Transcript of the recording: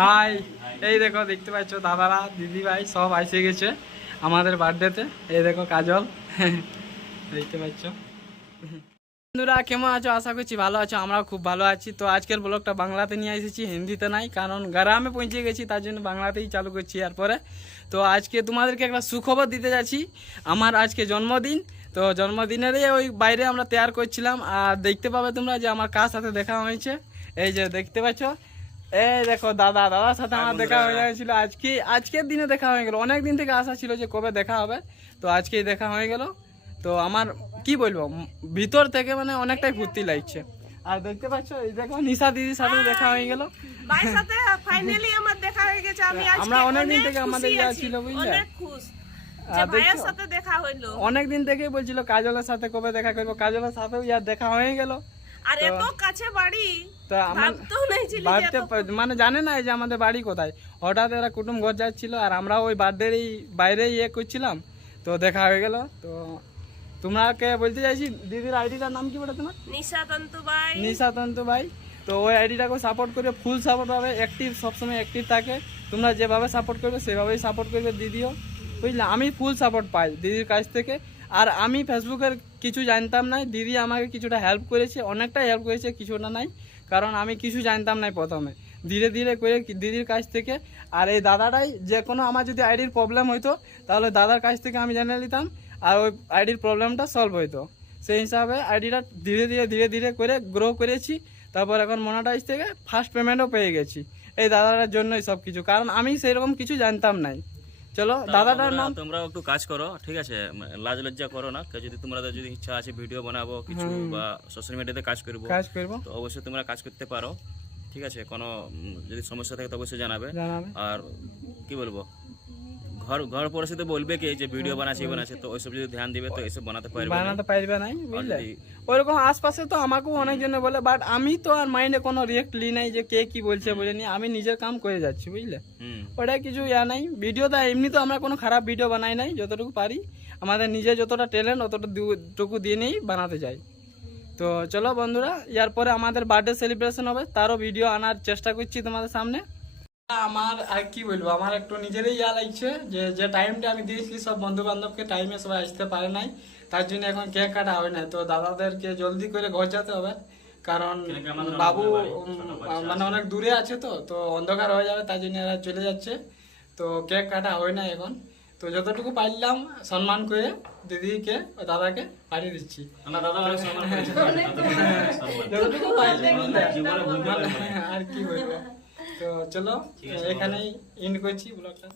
High, এই দেখো দেখতে পাচ্ছ দাদারা দিদি ভাই সব এসে গেছে আমাদের বার্থডেতে। এই দেখো কাজল দেখতে পাচ্ছ। বন্ধুরা কেমন আছো? আশা করছি ভালো আছো, আমরাও খুব ভালো আছি। তো আজকের ব্লগটা বাংলাতে নিয়ে এসেছি, হিন্দিতে নাই, কারণ গ্রামে পৌঁছে গেছি, তার জন্য বাংলাতেই চালু করছি। এরপরে তো আজকে তোমাদেরকে একটা সুখবর দিতে যাচ্ছি। আমার আজকে জন্মদিন, তো জন্মদিনেরই ওই বাইরে আমরা তৈরি করছিলাম। আর দেখতে পাবে তোমরা যে আমার কার সাথে দেখা হয়েছে। এই যে দেখতে পাচ্ছ, এই দেখো দাদার সাথে আমার দেখা হয়ে গেছিল। আজকের দিনে দেখা হয়ে গেল। অনেক দিন থেকে আশা ছিল যে কবে দেখা হবে, তো আজকেই দেখা হয়ে গেল। তো আমার কি বলবো, ভিতর থেকে মানে অনেকটাই ফুর্তি লাগছে। আর দেখতে পাচ্ছ এই দেখো নিশা দিদির সাথে দেখা হয়ে গেল। ভাইয়ের সাথে ফাইনালি আমার দেখা হয়ে গেছে। আমি আজকে আমরা অনেক দিন থেকে আমাদের ইয়া ছিল, বুঝলে, অনেক খুশি যে ভাইয়ের সাথে দেখা হইলো। অনেক দিন থেকেই বলছিল কাজলের সাথে কবে দেখা করবো, কাজলের সাথেও ইয়ার দেখা হয়ে গেল। আর এত কাছে বাড়ি, তো ভাবতেও নাই ছিল বাড়িতে মানে জানে না যে আমাদের বাড়ি কোথায়। হঠাৎ এরা কুটুম ঘর যাচ্ছিল আর আমরা ওই বার্থডেরই বাইরে ইয়ে করছিলাম, তো দেখা হয়ে গেল। তো তোমরাকে বলতে চাইছি দিদির আইডিটার নাম কি বলে তোমার? নিশা তন্তু ভাই। তো ওই আইডিটাকে সাপোর্ট করবে, ফুল সাপোর্ট হবে, অ্যাক্টিভ, সবসময় অ্যাক্টিভ থাকে। তোমরা যেভাবে সাপোর্ট করবে সেভাবেই সাপোর্ট করবে দিদিও, বুঝলে। আমি ফুল সাপোর্ট পাই দিদির কাছ থেকে। আর আমি ফেসবুকের কিছু জানতাম না, দিদি আমাকে কিছুটা হেল্প করেছে, অনেকটাই হেল্প করেছে, কিছুটা নাই, কারণ আমি কিছু জানতাম না প্রথমে। ধীরে ধীরে করে দিদির কাছ থেকে। আর এই দাদাটাই যে কোনো আমার যদি আইডির প্রবলেম হইতো তাহলে দাদার কাছ থেকে আমি জেনে নিতাম, আর ওই আইডির প্রবলেমটা সলভ হইতো। সেই হিসাবে আইডিটা ধীরে ধীরে করে গ্রো করেছি। তারপর এখন মনিটাইজ থেকে ফার্স্ট পেমেন্টও পেয়ে গেছি এই দাদাটার জন্যই সব কিছু, কারণ আমি সেরকম কিছু জানতাম নাই। চলো দাদাটার নাম, তোমরা একটু কাজ করো, ঠিক আছে, লাজ লজ্জা করো না। যদি তোমাদের যদি ইচ্ছা আছে ভিডিও বানাবো কিছু বা সোশ্যাল মিডিয়াতে কাজ করবো তো অবশ্যই তোমরা কাজ করতে পারো, ঠিক আছে। কোনো যদি সমস্যা থাকে তো অবশ্যই জানাবে। আর কি বলবো, ঘর পরিস্থিতি বলবে কি যে ভিডিও বানাচ্ছে, তো ওইসব যদি ধ্যান দিবে তো এসব বানাতে পারবে না, বুঝলে। ওইরকম আশপাশে তো আমাকেও অনেকজনে বলে, বাট আমি তো আর মাইন্ডে কোনো রিয়েক্ট লি নাই যে কে কি বলছে বলিনি, আমি নিজের কাম করে যাচ্ছি, বুঝলে। ওটা কিছু ইয়া নাই। ভিডিওটা এমনি তো আমরা কোনো খারাপ ভিডিও বানাই নাই, যতটুকু পারি আমাদের নিজের যতটা ট্যালেন্ট অতটুকু দিয়ে নিয়েই বানাতে চাই। তো চলো বন্ধুরা, ইয়ার পরে আমাদের বার্থডে সেলিব্রেশন হবে, তারও ভিডিও আনার চেষ্টা করছি তোমাদের সামনে। আমার আর কি বলবো, আমার একটু নিজেরই ইয়া লাগছে যে টাইমটা আমি দিয়েছি সব বন্ধু বান্ধবকে, টাইমে সবাই আসতে পারে নাই, তার জন্য এখন কেক কাটা হয় না। তো দাদাদেরকে জলদি করে ঘর যেতে হবে, কারণ বাবু মানে অনেক দূরে আছে, তো অন্ধকার হয়ে যাবে, তার জন্য এরা চলে যাচ্ছে। তো কেক কাটা হয় না এখন। তো যতটুকু পারলাম সম্মান করে দিদিকে ও দাদাকে পাঠিয়ে দিচ্ছি। যতটুকু আর কি বলবো। তো চলো এখানেই এন্ড করছি ব্লগটা।